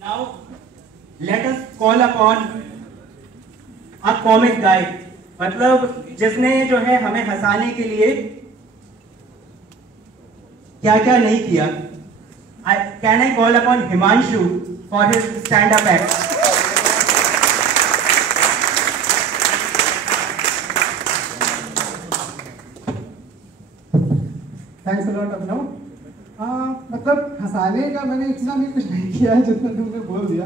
Now let us call upon a comic guy, मतलब जिसने जो है हमें हंसाने के लिए क्या क्या नहीं किया. Can I call upon Himanshu for his stand-up act? Thanks a lot, Abhinav. मतलब हंसाने का मैंने इतना भी कुछ नहीं किया है जितना तुमने बोल दिया.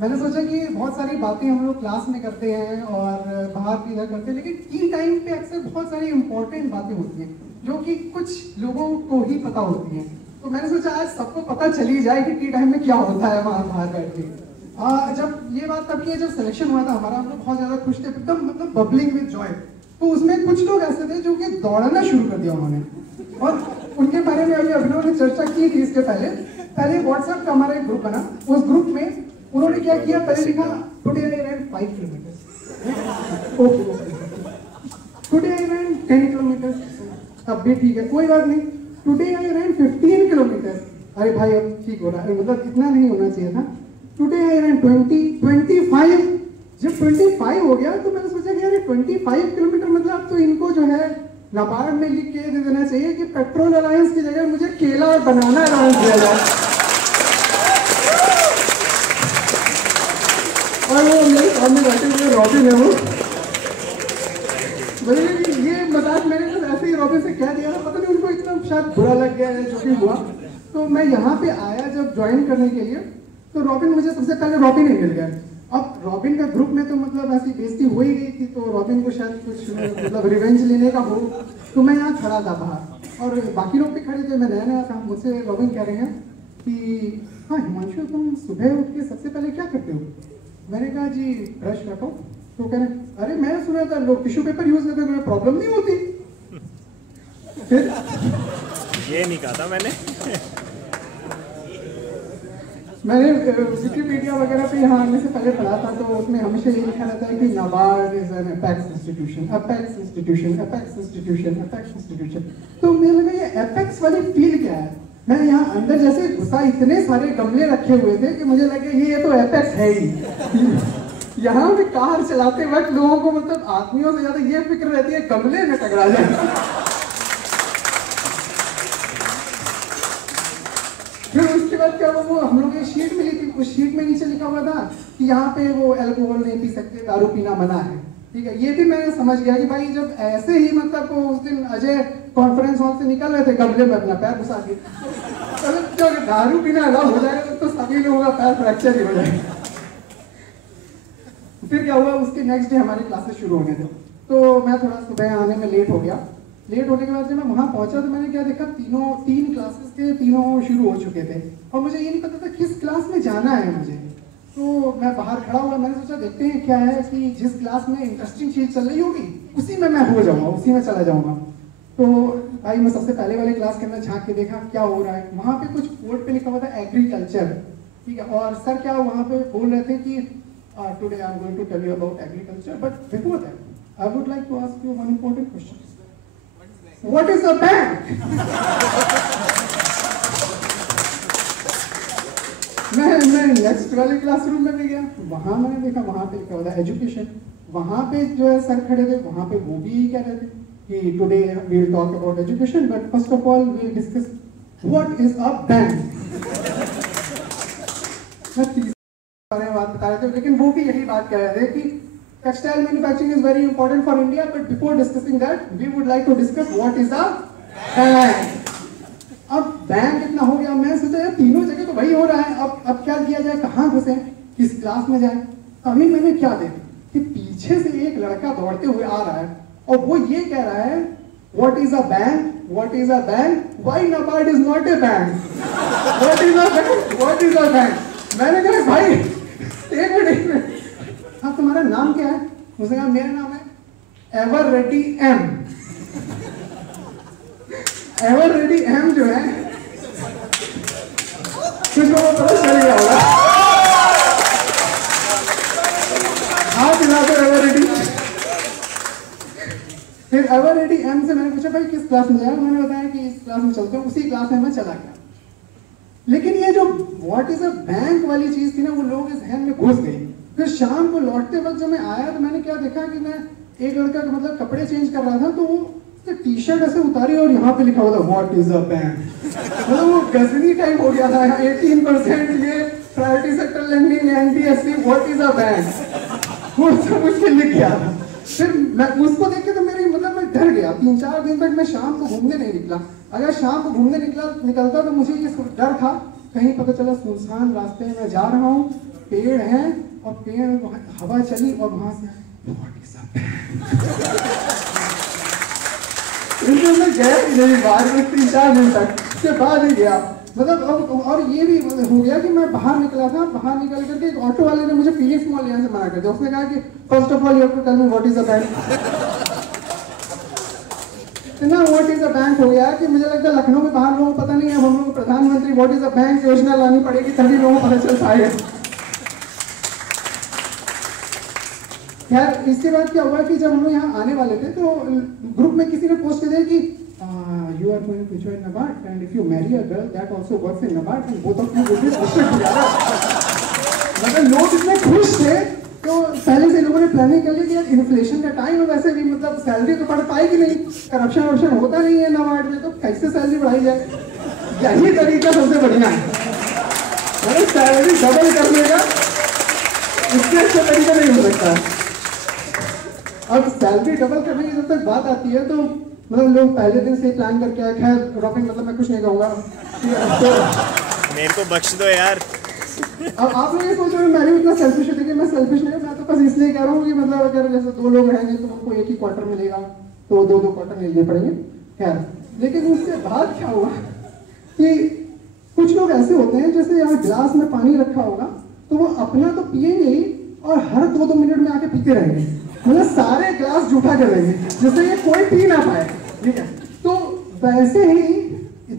मैंने सोचा कि बहुत सारी बातें हम लोग क्लास में करते हैं और बाहर भी इधर करते हैं, लेकिन टी टाइम पे अक्सर बहुत सारी इंपॉर्टेंट बातें होती हैं जो कि कुछ लोगों को ही पता होती हैं. तो मैंने सोचा आज सबको पता चली जाए कि टी टाइम में क्या होता है वहाँ बाहर बैठ के. जब ये बात तब की है, जब सिलेक्शन हुआ था हमारा, हम लोग बहुत ज़्यादा खुश थे, एकदम मतलब बबलिंग विद जॉय. तो उसमें कुछ लोग ऐसे थे जो कि दौड़ना शुरू कर दिया उन्होंने, और उनके बारे में अभी अभिनव ने चर्चा की थी इसके पहले व्हाट्सएप का हमारा एक ग्रुप बना. उस ग्रुप में उन्होंने क्या किया, पहले लिखा today I run 5 kilometre, today I run 10 kilometre, तब भी ठीक है, कोई बात नहीं. टुडे आई रन 15 किलोमीटर, अरे भाई अब ठीक हो रहा है, मतलब इतना नहीं होना चाहिए था. Today I run 25. जब 25 हो गया तो मैंने सोचा कि यार 25 किलोमीटर मतलब तो इनको जो है नाबार्ड में लिख के दे देना चाहिए कि पेट्रोल अलायंस की जगह मुझे केला और बनाना अलाउंस दिया जाए. और वो मेरे सामने बैठे हुए रॉबिन है, वो बोले ये मजाक मैंने तो ऐसे ही रॉबिन से कह दिया था, पता नहीं उनको इतना शायद बुरा लग गया है जो भी हुआ. तो मैं यहाँ पे आया जब ज्वाइन करने के लिए, तो रॉबिन मुझे सबसे पहले रॉबिन ही मिल गया. अब रॉबिन का ग्रुप में तो मतलब ऐसी बेइज्जती हो ही गई थी, तो रॉबिन को शायद कुछ मतलब रिवेंज लेने का हो. तो मैं यहाँ खड़ा था बाहर और बाकी लोग भी खड़े थे, मैं नया नया था. मुझसे रॉबिन कह रहे हैं कि हाँ हिमांशु, तुम सुबह उठ के सबसे पहले क्या करते हो? मैंने कहा जी ब्रश करता हूँ. तो कह रहे अरे मैंने सुना था लोग टिश्यू पेपर यूज करते हैं, प्रॉब्लम नहीं होती. फिर ये नहीं कहा था मैंने विकिपीडिया वगैरह पे यहाँ आने से पहले पढ़ा था, तो उसमें हमेशा ये लिखा रहता है कि NABARD is an apex institution, apex institution, apex institution, apex institution. तो मुझे लगा ये एपेक्स वाली फील क्या है. मैं यहाँ अंदर जैसे घुसा, इतने सारे गमले रखे हुए थे कि मुझे लगे ये तो एपेक्स है ही. यहाँ पे कार चलाते वक्त लोगों को मतलब आदमियों से ज्यादा ये फिक्र रहती है गमले में टकरा जाए. फिर उसके बाद क्या हुआ, वो हम लोग एक शीट मिली थी, उस शीट में नीचे लिखा हुआ था कि यहाँ पे वो अल्कोहल नहीं पी सकते, दारू पीना मना है. ठीक है, ये भी मैंने समझ गया कि भाई जब ऐसे ही मतलब वो उस दिन अजय कॉन्फ्रेंस हॉल से निकल रहे थे गमले में अपना पैर घुसा के, तो अगर दारू पीना अलाउ हो जाएगा तो सभी लोगों का पैर फ्रैक्चर ही हो जाएगा. फिर क्या हुआ, उसके नेक्स्ट डे हमारी क्लासेस शुरू होने थे. तो मैं थोड़ा सुबह आने में लेट हो गया. लेट होने के बाद जब मैं वहाँ पहुँचा तो मैंने क्या देखा, तीन क्लासेस थे, तीनों शुरू हो चुके थे और मुझे ये नहीं पता था किस क्लास में जाना है मुझे. तो मैं बाहर खड़ा हुआ, मैंने सोचा देखते हैं क्या है कि जिस क्लास में इंटरेस्टिंग चीज़ चल रही होगी उसी में मैं हो जाऊँगा, उसी में चला जाऊँगा. तो भाई मैं सबसे पहले वाले क्लास के अंदर झाँक के देखा क्या हो रहा है. वहाँ पे कुछ बोर्ड पे लिखा हुआ था एग्रीकल्चर. ठीक है, और सर क्या वहाँ पे बोल रहे थे कि today I am going to tell you about agriculture, but before that I would like to ask you one important question. What is a bank? मैं नेक्स्ट वाले क्लासरूम में भी गया, वहाँ मैंने देखा वहाँ पे लिखा हुआ था एजुकेशन. वहाँ पे जो है सर खड़े थे, वहाँ पे वो भी कह रहे थे कि today we will talk about education, but first of all we will discuss what is a bank. मैं तीसरे बारे में बात बता रहे थे, लेकिन वो भी यही बात कह रहे थे कि textile manufacturing is very important for India, but before discussing that, we would like to discuss what is a bank. अब बैंक इतना हो गया, मैं सोचा यार तीनों जगह तो वही हो रहा है, अब क्या किया जाए, कहाँ घुसे, किस क्लास में जाए. अभी मैंने क्या देखा कि पीछे से एक लड़का दौड़ते हुए आ रहा है और वो ये कह रहा है what is a bank, what is a bank, why NABARD is not a bank, what is a bank, what is a bank. मैंने कहा भाई एक मिनट, हाँ तुम्हारा नाम क्या है? उसने कहा मेरा नाम है ever ready M. Ever ready M जो है कुछ लोगों को पता चल गया होगा. हाथ हिला दो एवर रेडी. फिर एवर रेडी एम से मैंने पूछा भाई किस क्लास में जाएगा. मैंने बताया कि इस क्लास में चलते हैं. उसी क्लास में मैं चला गया. लेकिन ये जो व्हाट इज अ बैंक वाली चीज थी ना, वो लोगों के जहन में घुस गई। फिर शाम को लौटते वक्त जब मैं आया तो मैंने क्या देखा कि मैं एक लड़का का मतलब कपड़े चेंज कर रहा था, तो वो टी शर्ट ऐसे उतारी और यहाँ पे लिखा हुआ था व्हाट इज अ बैंक। मतलब वो गजनी टाइप हो गया था, 18% ये priority sector lending NBFC what is a bank, वो सब मुझे लिख गया था। फिर मैं उसको देख के तो मेरी मतलब मैं डर गया। 3-4 दिन तक मैं शाम को घूमने नहीं निकला। अगर शाम को घूमने निकलता तो मुझे ये डर था, कहीं पता चला सुनसान रास्ते में जा रहा हूँ, पेड़ हैं और पेड़ हवा चली और वहां से व्हाट इज अ बैंक। मैं गया ही नहीं बाहर में 3-4 दिन तक, उसके बाद ही गया। मतलब और ये भी हो गया कि मैं बाहर निकला था, बाहर निकल करके एक ऑटो वाले ने मुझे फीनिक्स मॉल यहाँ से मना कर दिया। उसने कहा कि first of all you have to tell me what is a bank. इतना व्हाट इज अ बैंक हो गया कि मुझे लगता है लखनऊ में बाहर लोगों को पता नहीं है। हम लोग को प्रधानमंत्री व्हाट इज अ बैंक योजना लानी पड़ेगी तभी लोगों को पता चल पाएगा। यार इसके बाद क्या हुआ कि जब हम लोग यहाँ आने वाले थे तो ग्रुप में किसी ने पोस्ट कर दिया कि you are going to join NABARD and if you marry a girl that also works in NABARD and both of you will be posted together। मतलब लोग इतने खुश थे तो पहले से लोगों ने प्लानिंग कर ली कि यार इन्फ्लेशन का टाइम है, वैसे भी मतलब सैलरी तो बढ़ पाएगी नहीं, करप्शन होता नहीं है NABARD में, तो कैसे सैलरी बढ़ाई जाए। यही तरीका सबसे बढ़िया है, मतलब सैलरी डबल कर देगा, इससे अच्छा तरीका नहीं हो सकता। अब सैलरी डबल करने की जब तक बात आती है तो मतलब लोग पहले दिन से प्लान करके आए। खैर रॉबिन मतलब मैं कुछ नहीं कहूँगा, तो मेरे को बख्श दो यार। अब आप लोग ये सोच रहे हो मैं भी इतना सेल्फिश है, लेकिन मैं सेल्फिश नहीं हूँ। मैं तो बस इसलिए कह रहा हूँ कि मतलब अगर जैसे 2 लोग रहेंगे तो उनको एक ही क्वार्टर मिलेगा, तो 2-2 क्वार्टर लेने पड़ेंगे। खैर लेकिन उसके बाद क्या हुआ कि कुछ लोग ऐसे होते हैं जैसे यहाँ गिलास में पानी रखा होगा तो वो अपना तो पिएंगे ही और हर 2-2 मिनट में आके पीते रहेंगे, मतलब सारे गिलास जूठा कर देंगे जिससे ये कोई पी ना पाए। ठीक है, तो वैसे ही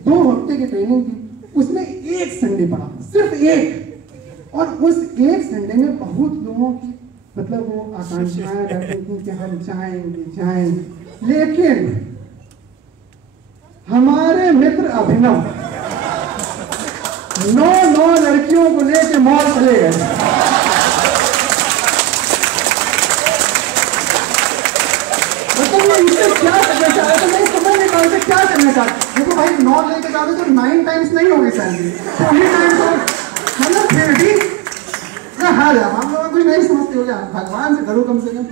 2 हफ्ते की ट्रेनिंग थी, उसमें एक संडे पड़ा, सिर्फ एक, और उस एक संडे में बहुत लोगों की मतलब वो आकांक्षाएं रहती थी कि हम जाएंगे, लेकिन हमारे मित्र अभिनव 9 लड़कियों को लेके मॉल चले गए। क्या करना चाहते थे मैं समझ नहीं पा रहा था क्या करना चाहते। देखो भाई 9 लेके जाओगे तो 9 टाइम्स नहीं होगी सैलरी, तो 8 टाइम्स हो, मतलब फिर भी हाँ यार हम लोग कुछ नहीं समझते हो क्या, भगवान से करो कम से कम।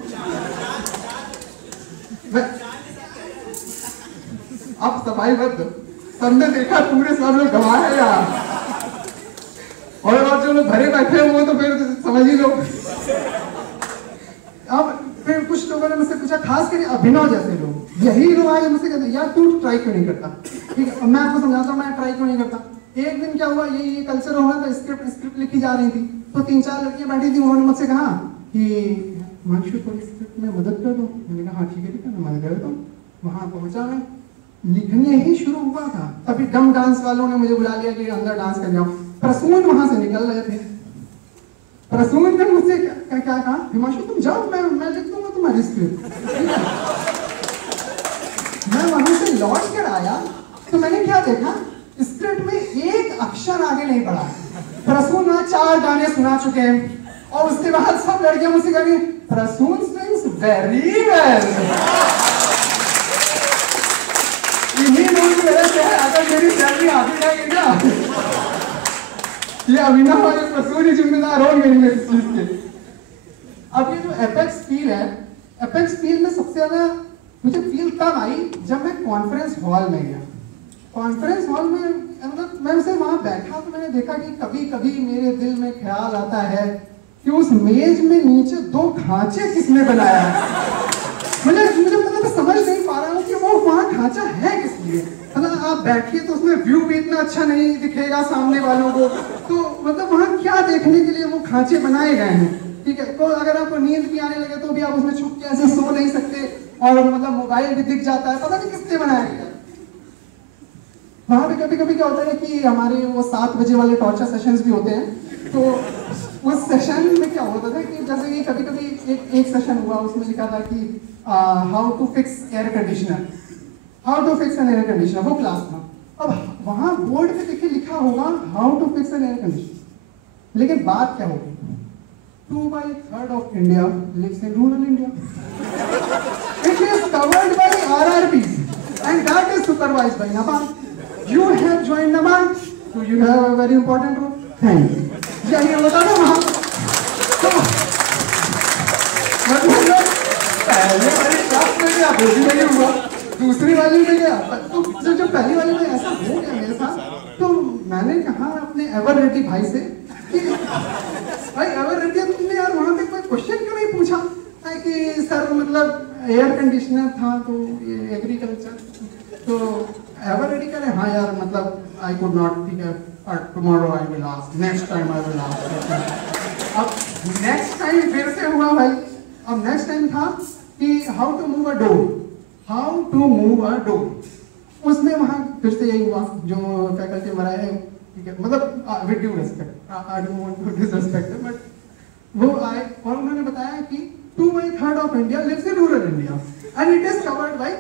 अब सफाई मत, सबने देखा पूरे सब लोग गवाह है यार, और जो लोग भरे बैठे हो तो फिर समझ ही लो। अब फिर कुछ लोगों ने मुझसे पूछा, खास करके अभिनव जैसे लोग, यही लोग आए मुझसे कहते यार तू ट्राई क्यों नहीं करता। ठीक है, मैं आपको समझाता हूँ मैं ट्राई क्यों नहीं करता। एक दिन क्या हुआ, ये कल्चर हो रहा था, स्क्रिप्ट लिखी जा रही थी, तो 3-4 लड़कियां बैठी थी, उन्होंने मुझसे कहा कि मंशु थोड़ी स्क्रिप्ट में मदद कर दो। मैंने कहा हाँ ठीक है मैं मदद कर देता हूँ। वहां पहुंचा मैं, लिखने ही शुरू हुआ था तभी डम डांस वालों ने मुझे बुला लिया कि अंदर डांस कर जाओ। प्रसून वहां से निकल रहे थे, प्रसून ने मुझसे क्या कहा, हिमांशु तुम जाओ, मैं लिख दूंगा तुम्हारी स्क्रिप्ट। मैं वहां से लौट कर आया तो मैंने क्या देखा, स्क्रिप्ट में एक अक्षर आगे नहीं बढ़ा। प्रसून 4 गाने सुना चुके हैं और उसके बाद सब लड़कियां मुझसे कह रही प्रसून सिंग्स वेरी वेल। इन्हीं लोगों की वजह से अगर मेरी सैलरी आती जाएगी क्या, ये अभिनव और प्रसून ही जिम्मेदार होंगे इस चीज के। अब ये जो एपेक्स फील है, एपेक्स फील में सबसे ज्यादा मुझे फील तब आई जब मैं कॉन्फ्रेंस हॉल में गया। कॉन्फ्रेंस हॉल में मतलब मैं उसे वहां बैठा तो मैंने देखा कि कभी कभी मेरे दिल में ख्याल आता है कि उस मेज में नीचे 2 खांचे किसने बनाया है। मुझे मतलब समझ नहीं पा रहा हूँ कि वो वहाँ खांचा है किस लिए। मतलब आप बैठिए तो उसमें व्यू भी इतना अच्छा नहीं दिखेगा सामने वालों को, तो मतलब वहाँ क्या देखने के लिए वो खांचे बनाए गए हैं। ठीक है, तो अगर आपको नींद भी आने लगे तो भी आप उसमें छुप के ऐसे सो नहीं सकते, और मतलब मोबाइल भी दिख जाता है, पता नहीं किसने बनाया गया। वहाँ पे कभी कभी क्या होता है कि हमारे वो 7 बजे वाले टॉर्चर सेशंस भी होते हैं, तो उस सेशन में क्या होता था कि जैसे कि कभी कभी एक सेशन हुआ, उसमें लिखा था कि how to fix air conditioner, how to fix an air conditioner, वो क्लास था। अब वहां बोर्ड पे देखिए लिखा होगा how to fix an air condition, लेकिन बात क्या होगी, 2/3 of India lives in rural India. It is covered by RRBs and that is supervised by NABARD. You have joined NABARD, so you have a very important role. Thank you. यही होता ना वहाँ। तो मतलब पहले वाली क्लास में गया वो भी नहीं हुआ, दूसरी वाली में गया तो जो पहली वाली में ऐसा हो गया मेरे साथ, तो मैंने कहा अपने एवर रेडी भाई से कि भाई एवर रेडी तुमने यार वहाँ पे कोई क्वेश्चन क्यों नहीं पूछा है कि सर मतलब एयर कंडीशनर था तो ये एग्रीकल्चर, तो एवर रेडी करे हाँ यार मतलब आई कुड नॉट, ठीक है tomorrow I will ask, next time I will ask. अब नेक्स्ट टाइम फिर से हुआ भाई, अब नेक्स्ट टाइम था कि how to move a door, how to move a door, उसमें वहाँ फिर से यही हुआ जो फैकल्टी हमारा है, ठीक है मतलब with due respect, I don't want to disrespect but वो आए और उन्होंने बताया कि 2/3 of India lives in rural India and it is covered by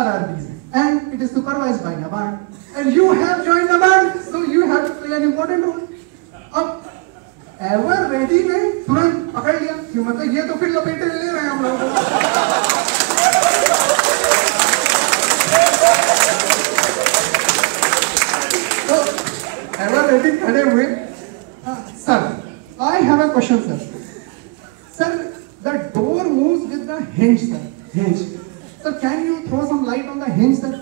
RRBs and it is supervised by NABARD and you have joined NABARD so you have to play an important role. अब ever ready ने तुरंत पकड़ लिया कि मतलब ये तो फिर लपेटे ले रहे हैं हम लोग। तो एवर रेडी खड़े हुए, sir I have a question sir. Sir, the door moves with the hinge sir, hinge. Sir, can you throw some light on the hinge sir?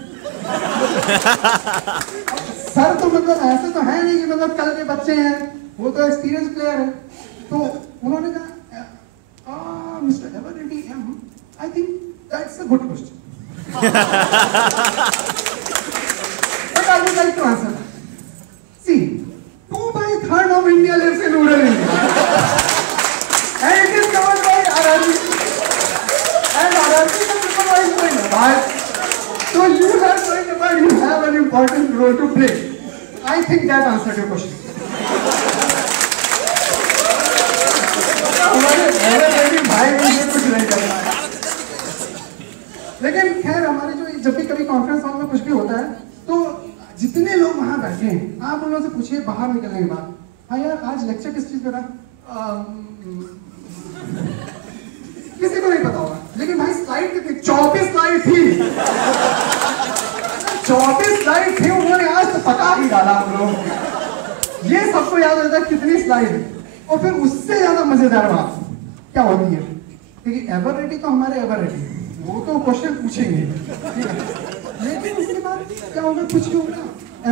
Sir तो मतलब ऐसे तो है नहीं कि मतलब कल के बच्चे हैं, वो तो एक्सपीरियंस प्लेयर है, तो उन्होंने कहा mister ever ready I think that's a good question but I would like to answer. See 2/3 of India lives in rural India and it is covered by RRB and RRB is supervised by NABARD, so you have joined NABARD, you have an important role to play. I think that answered your question. हमारे भाई मुझे कुछ नहीं करना है, लेकिन खैर हमारे जो जब भी कभी कॉन्फ्रेंस हॉल में कुछ भी होता है तो जितने लोग वहां बैठे हैं आप उन लोगों से पूछिए बाहर निकलने के बाद, हाँ यार आज लेक्चर किस चीज पे था, किसी को नहीं पता होगा, लेकिन भाई स्लाइड कितनी 24 स्लाइड थी 24 स्लाइड थी, उन्होंने आज तो पका ही डाला हम लोग, ये सबको याद रहता है कितनी स्लाइड है। और फिर उससे ज्यादा मजेदार बात क्या होती है, क्योंकि एवर रेडी तो हमारे एवर रेडी वो तो क्वेश्चन पूछेंगे, लेकिन उसके बाद क्या होगा, कुछ होगा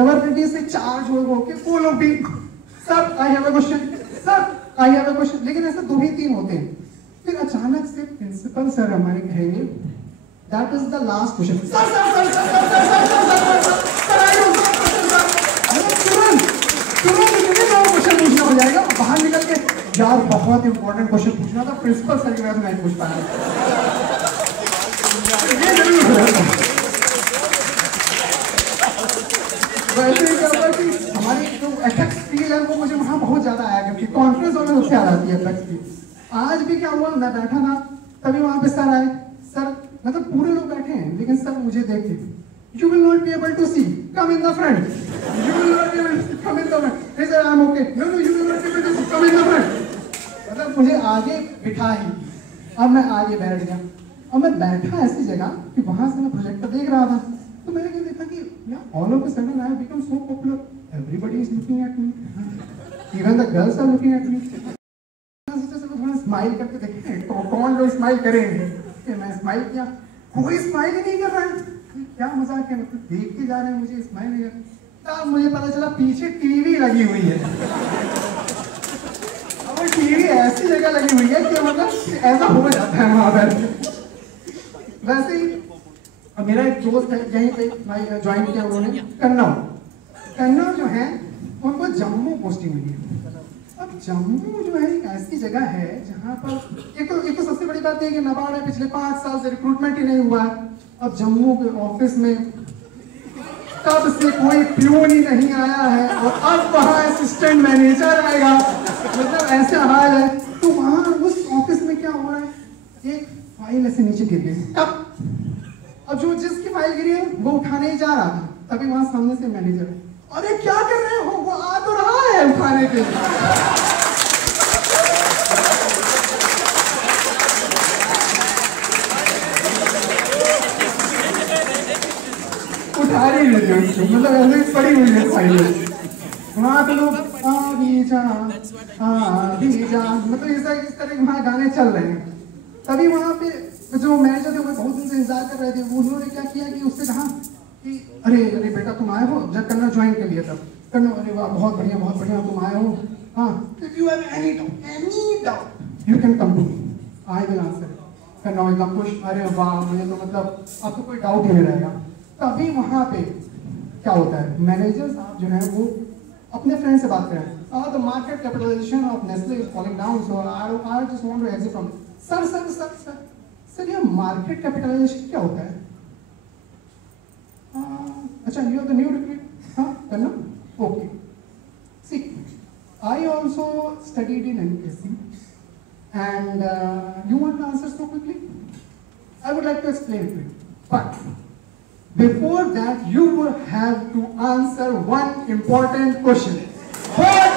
एवर रेडी से चार्ज होके वो लोग भी sir I have a question, sir I have a question, लेकिन ऐसे 2 ही 3 होते हैं, फिर अचानक से प्रिंसिपल सर हमारे कहेंगे that is the last question, sir sir sir sir sir sir sir sir sir I have a question, तुरंत तुरंत इतने लोग क्वेश्चन पूछना हो जाएगा, बाहर निकल के यार बहुत इंपॉर्टेंट क्वेश्चन पूछना था, प्रिंसिपल सर की वजह से नहीं पूछ पाया। ये जरूर है वैसे क्या होता है कि हमारी जो एफेक्ट्स फील है वो मुझे वहाँ बहुत ज्यादा आया, क्योंकि कॉन्फ्रेंस हॉल में सबसे ज्यादा आती है एफेक्ट्स फील। आज भी क्या हुआ, मैं बैठा था तभी वहाँ पे सर आए, सर मतलब पूरे लोग बैठे हैं लेकिन सर मुझे देख के you will not be able to see, come in the front, you will not be able to see, come in the front, hey sir I am okay, no no you will not be able to see, come in the front, मतलब मुझे आगे बिठा ही, अब मैं आगे बैठ गया, और मैं बैठा ऐसी जगह कि वहाँ से मैं प्रोजेक्टर देख रहा था, तो मैंने क्या देखा कि यार all of a sudden I have become so popular, everybody is looking at me, even the girls are looking at me, थोड़ा स्माइल करके देखें तो कौन लोग स्माइल करेंगे, मैं स्माइल किया, कोई स्माइल ही नहीं कर रहा है, क्या मजाक है, मतलब देख के जा रहे हैं मुझे स्माइल नहीं कर, तब मुझे पता चला पीछे टीवी लगी हुई है, अब वो टीवी ऐसी जगह लगी हुई है कि मतलब ऐसा हो जाता है वहां पर। वैसे ही मेरा एक दोस्त है यहीं पे भाई ज्वाइन किया उन्होंने, कन्नौज जो है उनको जम्मू पोस्टिंग मिली है। अब जम्मू जो है एक ऐसी जगह है जहाँ पर एक तो सबसे बड़ी बात है कि नाबार्ड है, पिछले 5 साल से रिक्रूटमेंट ही नहीं हुआ। अब जम्मू के ऑफिस में तब से कोई प्यून ही नहीं आया है और अब वहाँ असिस्टेंट मैनेजर आएगा, मतलब ऐसा हाल है। तो वहाँ उस ऑफिस में क्या हो रहा है, एक फाइल ऐसे नीचे गिर गई, अब जो जिसकी फाइल गिरी है वो उठाने जा रहा था, तभी वहां सामने से मैनेजर, अरे क्या कर रहे हो, वो आ तो रहा है उठाने के लिए। उठा रही है मतलब ऐसे पड़ी हुई है फाइल। वहाँ पे लोग मतलब इस तरह के वहाँ गाने चल रहे हैं। तभी वहाँ पे जो मैनेजर थे वो बहुत दिन से इंतजार कर रहे थे। उन्होंने क्या किया कि उससे कहा कि अरे अरे बेटा तुम आए हो, जब करना ज्वाइन कर लिया तब करना। अरे वाह बहुत बढ़िया तुम आए हो। हाँ, if you have any doubt you can come to me, I will answer it। करना एकदम खुश, अरे वाह मुझे तो मतलब अब तो कोई डाउट ही नहीं रहेगा। तभी वहाँ पे क्या होता है, मैनेजर साहब जो है वो अपने फ्रेंड से बात करें, the market capitalization of Nestle is falling down, so I just want to exit from it। Sir ये मार्केट कैपिटलाइजेशन क्या होता है? अच्छा, you are the new recruit, हाँ करना, okay. See I also studied in MPSC and you want the answers so quickly? I would like to explain it to you, but before that you will have to answer one important question. What